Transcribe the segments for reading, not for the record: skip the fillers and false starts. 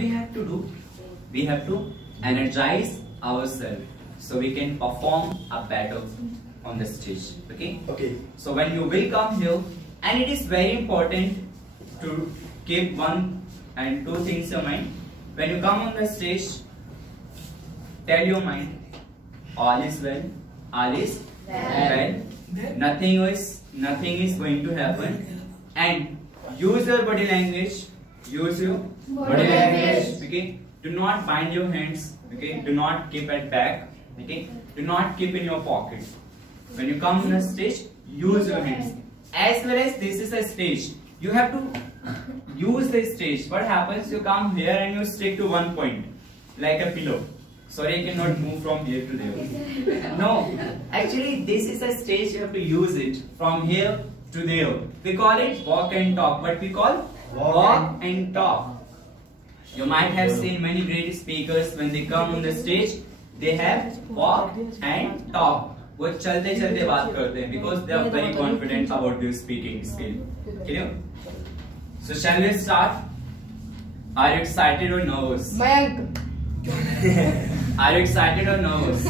we have to do? We have to energize ourselves so we can perform a better on the stage. Okay? Okay. So when you will come here, and it is very important to keep one and two things in mind. When you come on the stage, tell your mind, all is well, all is well. Nothing is going to happen, and use your body language. Use your body language. Okay. Do not bind your hands. Okay. Do not keep at back. Okay. Do not keep in your pocket. When you come on the stage, use your hands. As well as this is a stage, you have to use the stage. What happens? You come here and you stick to one point, like a pillow. Sorry, I cannot move from here to there. No, actually this is a stage. You have to use it from here to there. We call it walk and talk. What we call walk and talk. You might have seen many great speakers when they come on the stage, they have walk and talk. वो चलते चलते बात करते हैं because they are very confident about their speaking skill. Clear? So shall we start? Are you excited or nervous? Mayank. Are you excited or nervous?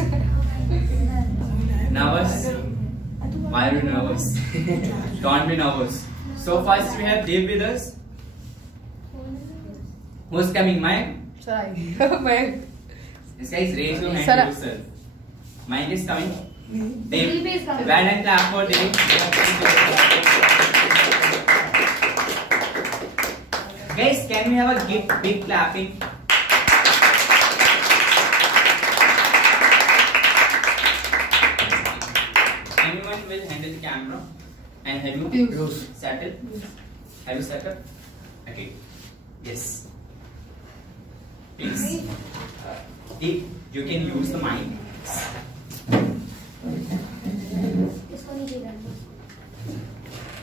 Nervous? Why are you nervous? Don't be nervous. So first we have Dev with us. Who's coming? Mayank? Sorry. Mayank. This guys, raise your hand Sir. yourself. Mayank is coming. Dev. Dev is coming. Well done, clap for Dev. Guys, can we have a big clapping? Anyone will handle the camera? And have you settled? Have you settled? Okay. Yes. Please. If you can use the mic. इसको नहीं देना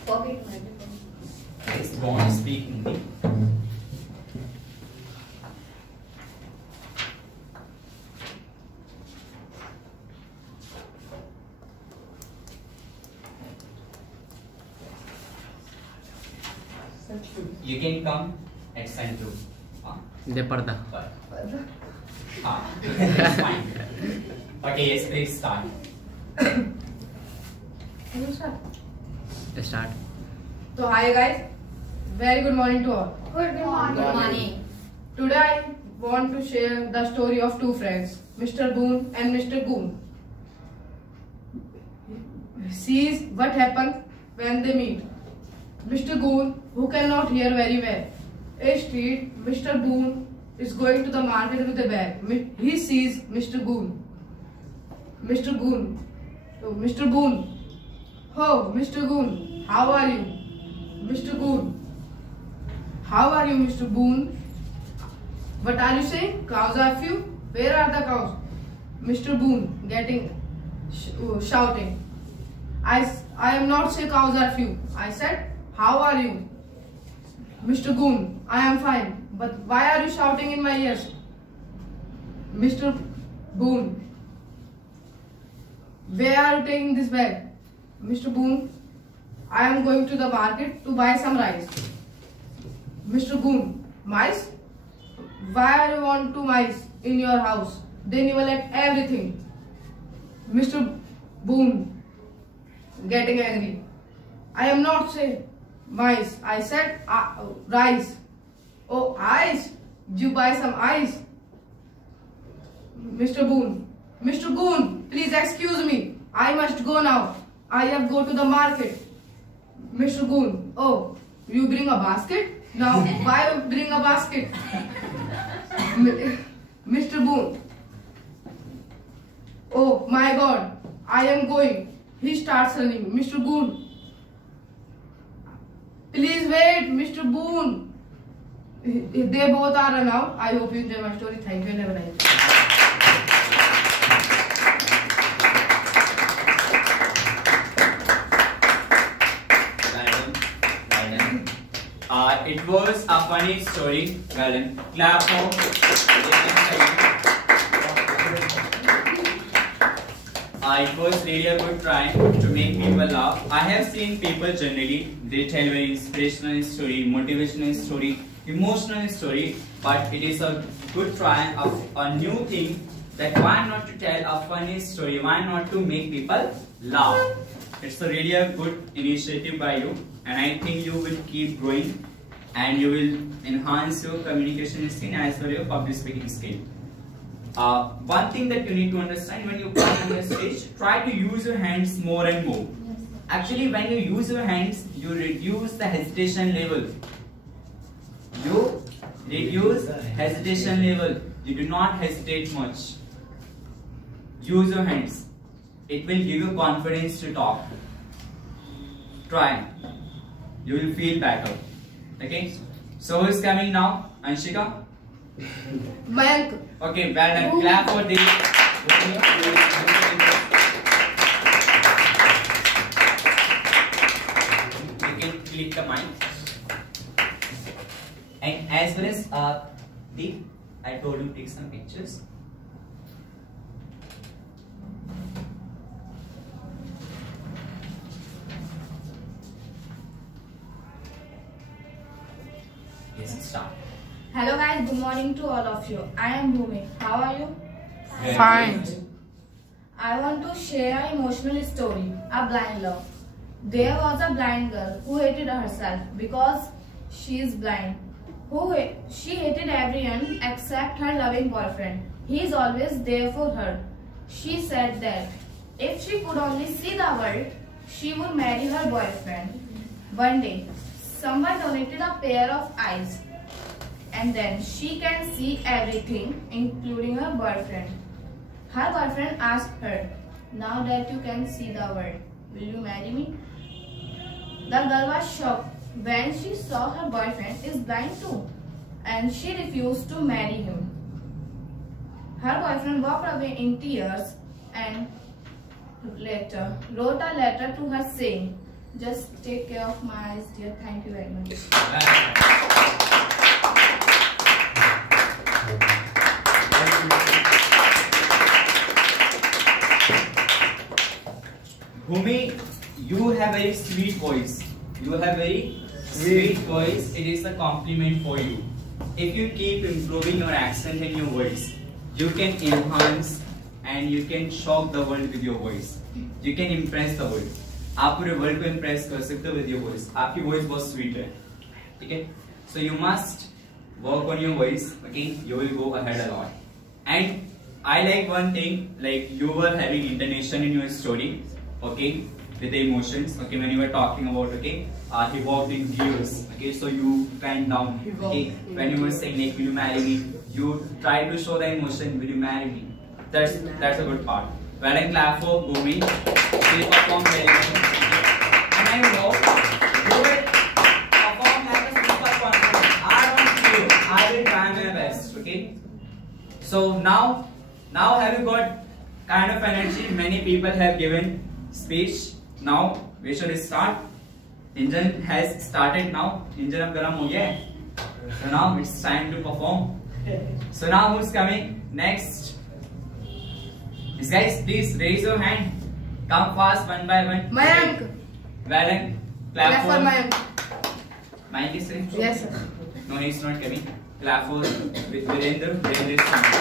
pocket में Yes, go on, speak Hindi. You can come at center. दे पर्दा. That's fine. Okay, yes, please start. Start. So hi guys, very good morning to all. Good morning. Today I want to share the story of two friends, Mr. Boone and Mr. Goon. Sees what happened when they meet. Mr. Goon, who cannot hear very well, a street. Mr. Boone is going to the market with a bag. He sees Mr. Goon. Mr. Goon. Oh, Mr. Boone. Oh, Mr. Goon, how are you? Mr. Goon. How are you, Mr. Boone? What are you saying? Cows are few? Where are the cows? Mr. Boone getting shouting. I am not saying cows are few. I said, how are you? Mr. Goon, I am fine. But why are you shouting in my ears? Mr. Boone. Where are you taking this bag? Mr. Boone, I am going to the market to buy some rice. Mr. Boone, mice? Why do you want two mice in your house? Then you will let everything. Mr. Boone, getting angry. I am not saying mice. I said rice. Oh, ice. You buy some ice. Mr. Boone. Mr. Boone, please excuse me. I must go now. I have to go to the market. Mr. Boone. Oh, you bring a basket? Now, why you bring a basket? Mr. Boone. Oh my God, I am going. He starts running. Mr. Boone. Please wait, Mr. Boone. They both are run out. I hope you enjoy my story. Thank you and have a nice day. It was a funny story. Well done. Clap for. It was really a good try to make people laugh. I have seen people generally, they tell very inspirational story, motivational story. emotional story, but it is a good try of a new thing. That why not to tell a funny story? Why not to make people laugh? It's really a good initiative by you, and I think you will keep growing, and you will enhance your communication skill as well as your public speaking skill. One thing that you need to understand when you come on the stage, try to use your hands more and more. Actually, when you use your hands, you reduce the hesitation level. You reduce hesitation level. You do not hesitate much. Use your hands. It will give you confidence to talk. Try. You will feel better. Okay. So who is coming now? Anshika? Mayank. Okay, well done. Clap for this. You can click the mic. And as well as Deep, I told you to take some pictures. Yes, start. Hello guys, good morning to all of you. I am Bhumi. How are you? Fine. I want to share an emotional story, a blind love. There was a blind girl who hated herself because she is blind. She hated everyone except her loving boyfriend. He is always there for her. She said that if she could only see the world, she would marry her boyfriend. One day, someone donated a pair of eyes, and then she can see everything, including her boyfriend. Her boyfriend asked her, "Now that you can see the world, will you marry me?" The girl was shocked when she saw her boyfriend is blind too, and she refused to marry him. Her boyfriend walked away in tears and later wrote a letter to her saying, "Just take care of my eyes, dear. Thank you very much." Bhumi, you have very sweet voice. You have very sweet voice. It is a compliment for you. If you keep improving your accent and your voice, you can enhance and you can shock the world with your voice. You can impress the world. आप पूरे world को impress कर सकते हो with your voice. आपकी voice बहुत sweet है, ठीक है. So you must work on your voice. Okay, you will go ahead a lot. And I like one thing, like you were having intonation in your story. Okay, with the emotions. Okay, when you were talking about, okay, he walked in tears. Okay, so you went down. Okay, when you were saying like, "Will you marry me?" You try to show the emotion. Will you marry me? That's a good part. Well, I clap for Bhumi. She performed very well. And I know you will perform like a super confident. I don't feel. I will try my best. Okay. So now have you got kind of energy? Many people have given speech. Now we should start. Engine has started now. Engine अब गरम हो गया है. So now it's time to perform. So now who's coming next? Yes, guys, please raise your hand. Come fast, one by one. Mayank. Well done. Clap Clap for Mayank. Mayank is saying? Yes, sir. No, he's not coming. Clap for with Virendra. Virendra is coming.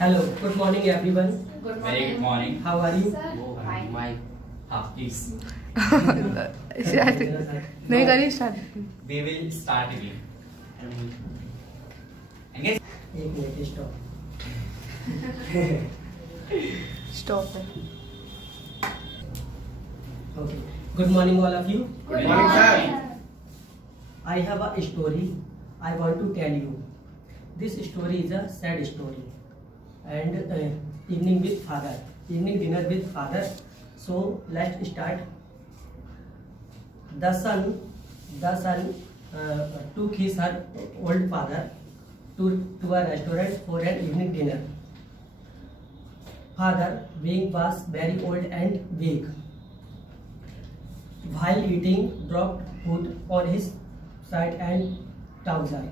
Hello, good morning everyone. Good Very good morning. How are you? Sir, fine. Please. नहीं करी start. We will start again. And guys, एक minute stop. Stop है. Okay. Good morning all of you. Good morning, morning. I have a story I want to tell you. This story is a sad story. And evening with father, evening dinner with father. So let's start. The son took his old father to a restaurant for an evening dinner. Father, being was very old and weak, while eating dropped food on his shirt and trouser.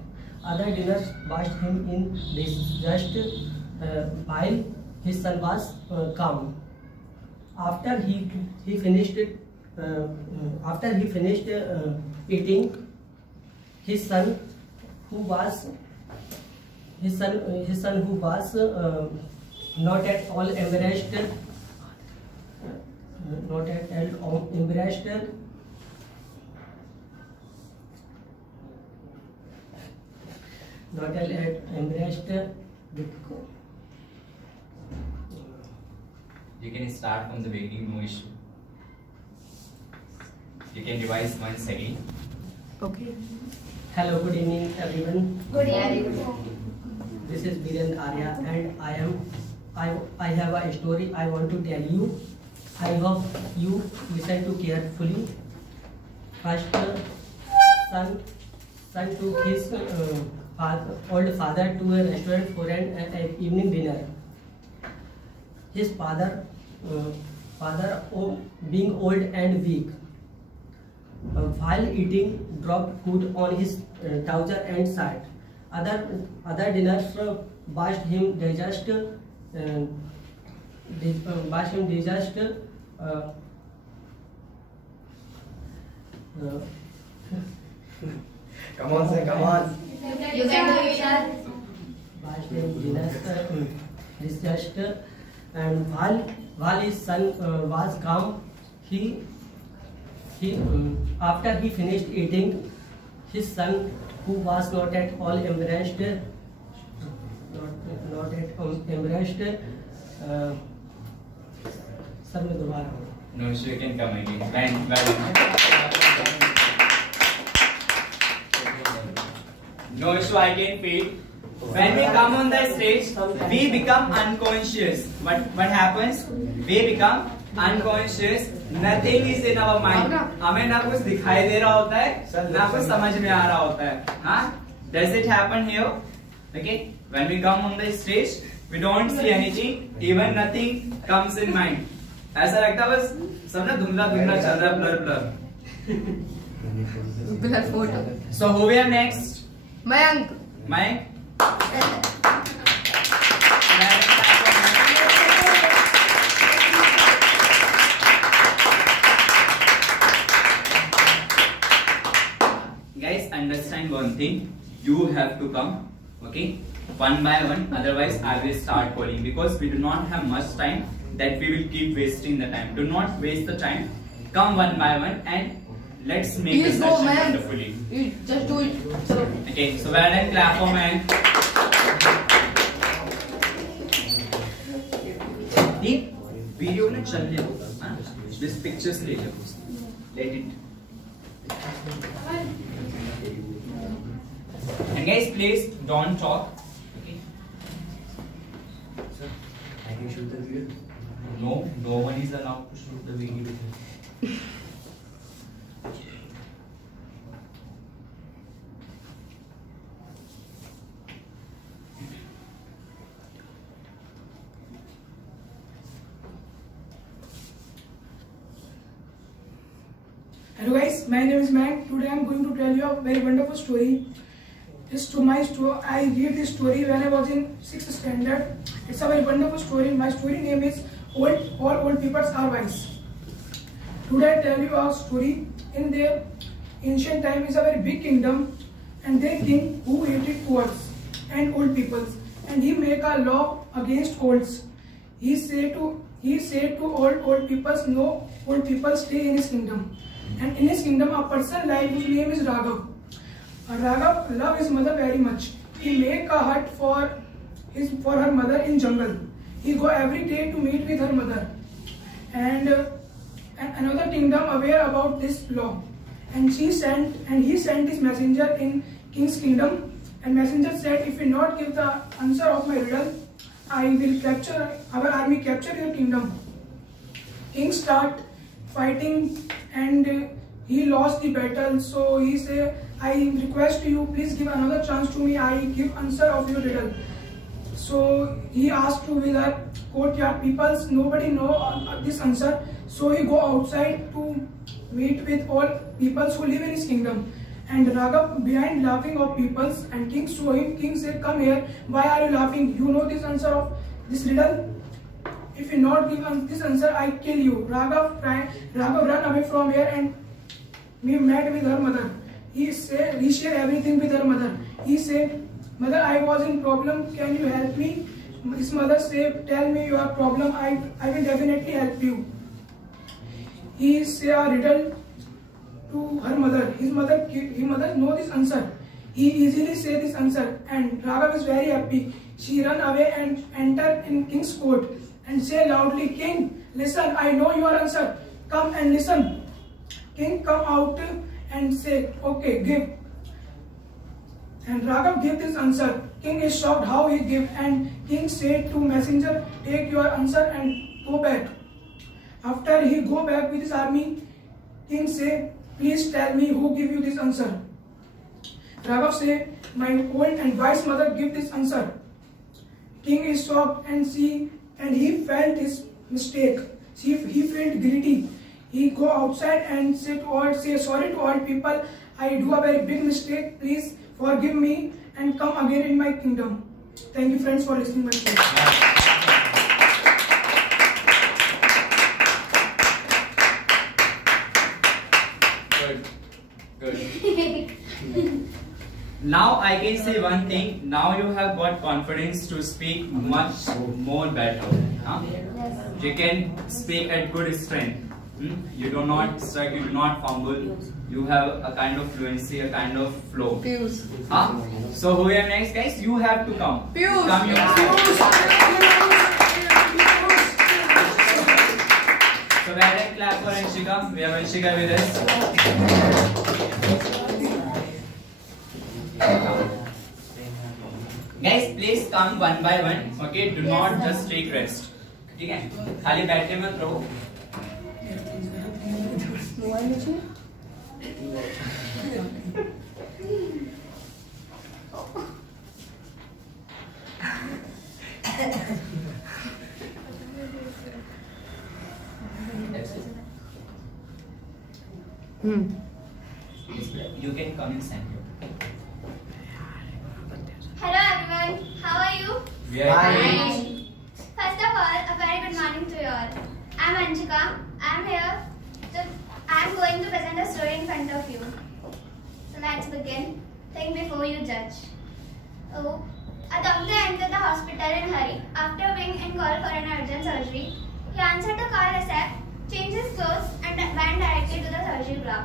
Other diners watched him in disgust while his son was calm. After he finished eating, his son who was not at all embarrassed. You can start from the beginning, no issue. You can revise once again. Okay. Hello, good evening, everyone. Good evening. This is Virendra Arya, and I have a story I want to tell you. I hope you listen to carefully. First, son took his old father to a restaurant for an evening dinner. His father being old and weak, while eating, dropped food on his trouser and shirt. Other diners watched him digest. Come on, sir, come on. You can do it. Watched him digest, and while his son was calm, he after he finished eating, his son, who was not at all embarrassed, sir मैं दोबारा No issue, you can come again. Well. No issue, I can feel. When we come on the stage, we become unconscious. What happens? We become unconscious. Nothing is in our mind. हमें ना कुछ दिखाई दे रहा होता है, ना कुछ समझ में आ रहा होता है. हाँ? Does it happen here? Okay. When we come on the stage, we don't see anything. Even nothing comes in mind. ऐसा लगता है बस सब ना धुंधला चल रहा है, blur. Blur photo. So who we are next? Mayank. Mike. Guys, understand one thing. You have to come, okay, one by one. Otherwise, I will start calling because we do not have much time. That we will keep wasting the time. Do not waste the time. Come one by one and let's make the session wonderfully. You just do it. Chalo. Okay, so well done. Clap for man. Deep video na chal le. This pictures ले लो. Let it. And guys, please don't talk. Okay. Sir, I can shoot the video. No one is allowed to shoot the video. Hello guys, my name is Mayank. Today I am going to tell you a very wonderful story. I read this story when I was in 6th standard. It's a very wonderful story. My story name is All Old People Are Wise. Today I tell you a story. In their ancient time is a very big kingdom, and their king who hated poor and old people, and he make a law against olds. He said to all old people, no old people stay in his kingdom. And in his kingdom, a person live whose name is Raghav. Raghav loved his mother very much. He make a hut for her mother in jungle. He go every day to meet with her mother. And another kingdom aware about this law. And he sent his messenger in king's kingdom. And messenger said, if you not give the answer of my riddle, I will our army capture your kingdom. King start fighting and he lost the battle. So he say, I request you, please give another chance to me. I give answer of your riddle. So he asked to the courtyard peoples. Nobody know this answer. So he go outside to meet with all peoples who live in his kingdom. And Raghav behind laughing of peoples, and king saw him. King said, "Come here. Why are you laughing? You know this answer of this riddle. If you not give this answer, I kill you." Raghav run away from here and we met with her mother. He shared everything with her mother. He said, "Mother, I was in problem. Can you help me?" His mother said, "Tell me your problem. I will definitely help you." He said a riddle to her mother. His mother know this answer. He easily say this answer, and Raghav is very happy. She run away and enter in king's court and say loudly, "King, listen, I know your answer. Come and listen." King come out and say, "Okay, give." And Raghav gave this answer. King is shocked how he give, and king said to messenger, "Take your answer and go back." After he go back with his army, king say, "Please tell me who give you this answer." Raghav say, "My old and wise mother give this answer." King is shocked and he felt his mistake. He felt guilty. He go outside and say sorry to all people. "I do a very big mistake. Please forgive me and come again in my kingdom." Thank you, friends, for listening my story. Good. Now I can say one thing. Now you have got confidence to speak much more better. Huh? You can speak at good strength. You do not struggle, you do not fumble. You have a kind of fluency, a kind of flow. Piyush. So who are next, guys? You have to come. Piyush. Come yourself. So we had a clap for Anshika. We have Anshika with us. Guys, please come one by one. Okay, do not just take rest. ठीक है? खाली बैठे मत रहो. You can come and stand here. Hello everyone, how are you? We are Fine. First of all, a very good morning to you all. I am Anshika. I am going to present a story in front of you. So let's begin. Think before you judge. Oh, a doctor entered the hospital in a hurry. After being in call for an urgent surgery, he answered the call receipt, changed his clothes and went directly to the surgery block.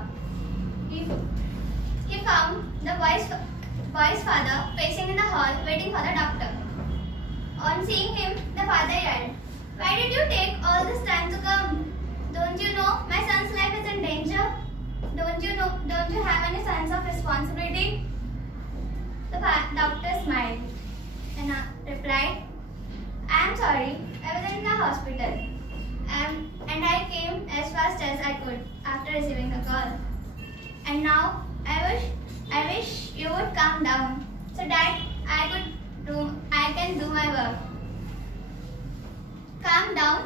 He found the boy's father pacing in the hall waiting for the doctor. On seeing him, the father yelled, "Why did you take all this time to come? Don't you know my son's life is in danger? Don't you have any sense of responsibility?" The doctor smiled and replied, "I am sorry, I was in the hospital and I came as fast as I could after receiving the call. And now I wish you would calm down so that I can do my work." Calm down?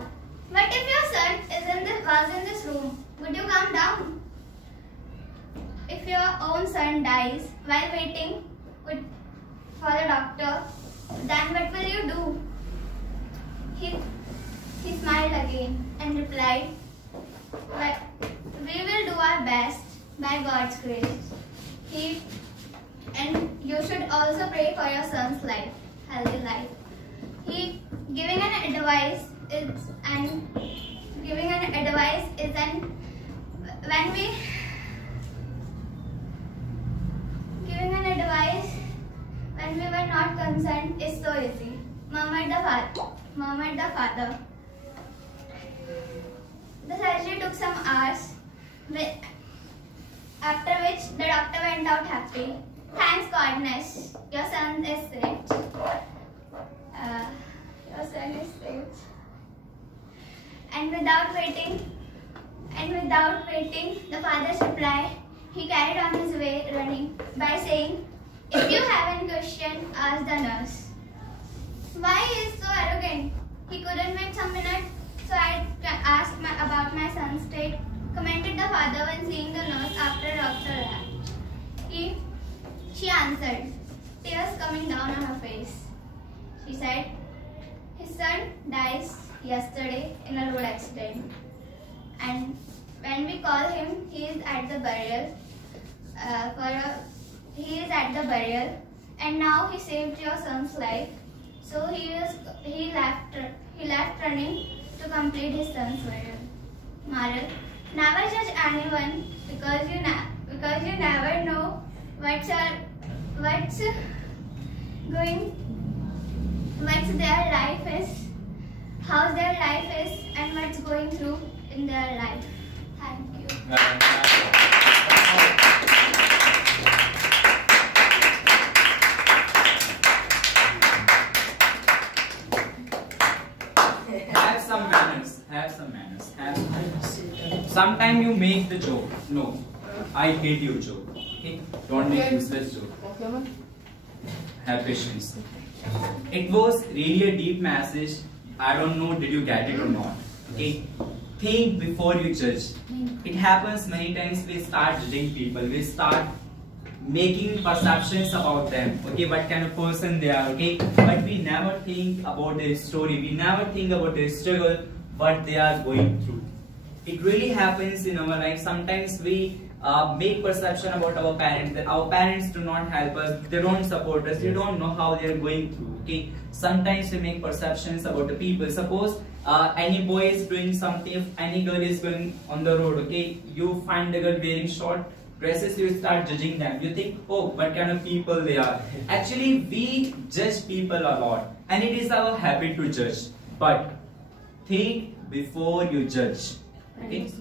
What if your son was in this room? Would you calm down? If your own son dies while waiting for the doctor, then what will you do? He smiled again and replied, "Well, we will do our best by God's grace. And you should also pray for your son's life, healthy life." Giving an advice is when we were not concerned is so easy, murmured the father. The surgery took some hours, after which the doctor went out happy. "Thanks goodness, your son is saved. Your son is saved." And without waiting, the father's reply, he carried on his way running by saying, "If you have any question, ask the nurse." Why he is so arrogant? He couldn't wait some minutes, so I asked about my son's state, commented the father when seeing the nurse after the doctor left. She answered, tears coming down on her face. She said, his son dies yesterday in a road accident. And when we call him, he is at the burial. He is at the burial, and now he saved your son's life. So he left running to complete his son's burial. Moral: never judge anyone because you never know what's their life is, how their life is, and what's going through in their life. Thank you. Have some manners. Sometimes you make the joke. No, I hate you joke. Okay? Don't make useless joke. Okay, man. Have patience. It was really a deep message. I don't know did you get it or not. Okay? Think before you judge. It happens many times we start judging people. We start making perceptions about them. Okay, what kind of person they are. Okay, but we never think about their story. We never think about their struggle, what they are going through. It really happens in our life. Sometimes we make perception about our parents, that our parents do not help us, they don't support us, they don't know how they are going through. Okay, sometimes we make perceptions about the people. Suppose any boy is doing something, if any girl is going on the road, okay, you find the girl wearing short dresses, you start judging them. You think, oh, what kind of people they are. Actually, we judge people a lot, and it is our habit to judge. But think before you judge. Okay?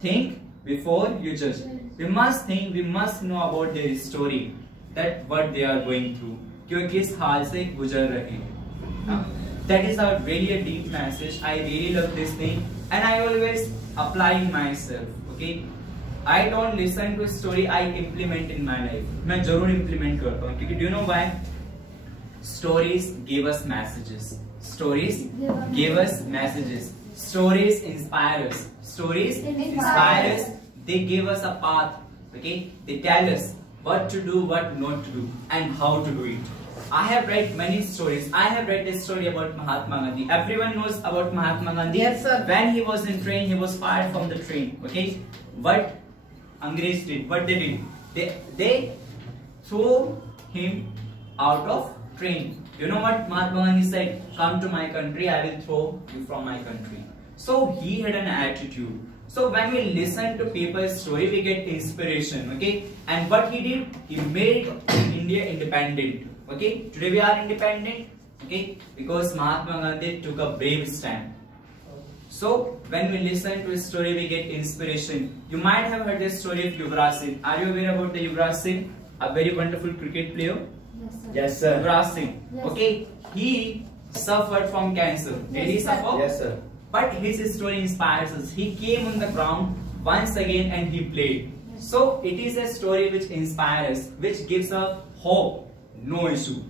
Think before you judge. We must think, we must know about their story, that what they are going through. क्यों किस हाल से गुजर रहे हैं. That is a really a deep message. I really love this thing, and I always apply myself. Okay, I don't listen to a story. I implement in my life. मैं जरूर implement करता हूँ क्योंकि do you know why? Stories give us messages. Stories give us messages. Stories inspire us. Stories inspire us. They give us a path. Okay, they tell us what to do, what not to do, and how to do it. I have read many stories. I have read this story about Mahatma Gandhi. Everyone knows about Mahatma Gandhi. Yes, sir. When he was in train, he was fired from the train. Okay, what Angrez did? What they did? They threw him out of train. You know what Mahatma Gandhi said? Come to my country, I will throw you from my country. So he had an attitude. So when we listen to people's story, we get inspiration. Okay, and what he did? He made India independent. Okay, today we are independent. Okay, because Mahatma Gandhi took a brave stand. So when we listen to a story, we get inspiration. You might have heard the story of Yuvraj Singh. Are you aware about the Yuvraj Singh? A very wonderful cricket player. Yes, sir. Yuvraj Singh. Yes. Okay, he suffered from cancer. Did he suffer? Yes, sir. But his story inspires us. He came on the ground once again and he played. So it is a story which inspires us, which gives us hope. No issue.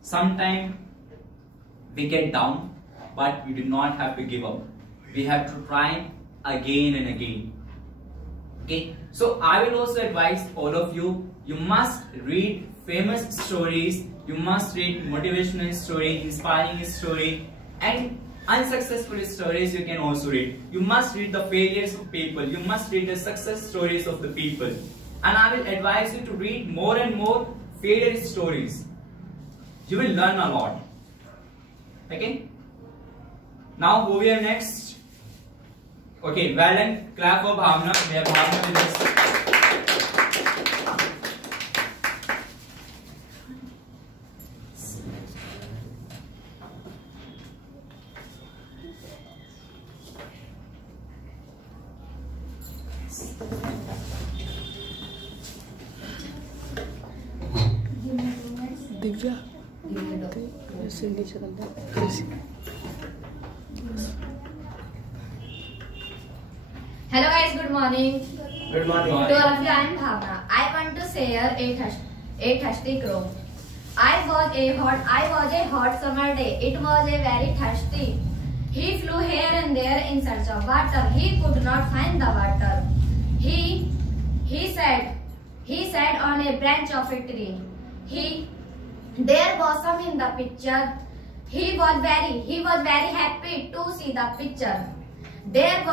Sometimes we get down, but we do not have to give up. We have to try again and again. Okay. So I will also advise all of you, you must read famous stories, you must read motivational story, inspiring story, and unsuccessful stories you can also read. You must read the failures of people, you must read the success stories of the people. And I will advise you to read more and more failure stories. You will learn a lot. Okay. Now who we have next? Okay, well and clap for Bhavna. We have Bhavna with us. Divya Hello guys, good morning. Good morning. Good To all of you, I am Bhavna. I want to share a thirsty crow. I was a hot summer day. It was a very thirsty. He flew here and there in search of water. He could not find the water. He said, He sat on a branch of a tree. There was some in the picture. He was very happy to see the picture. There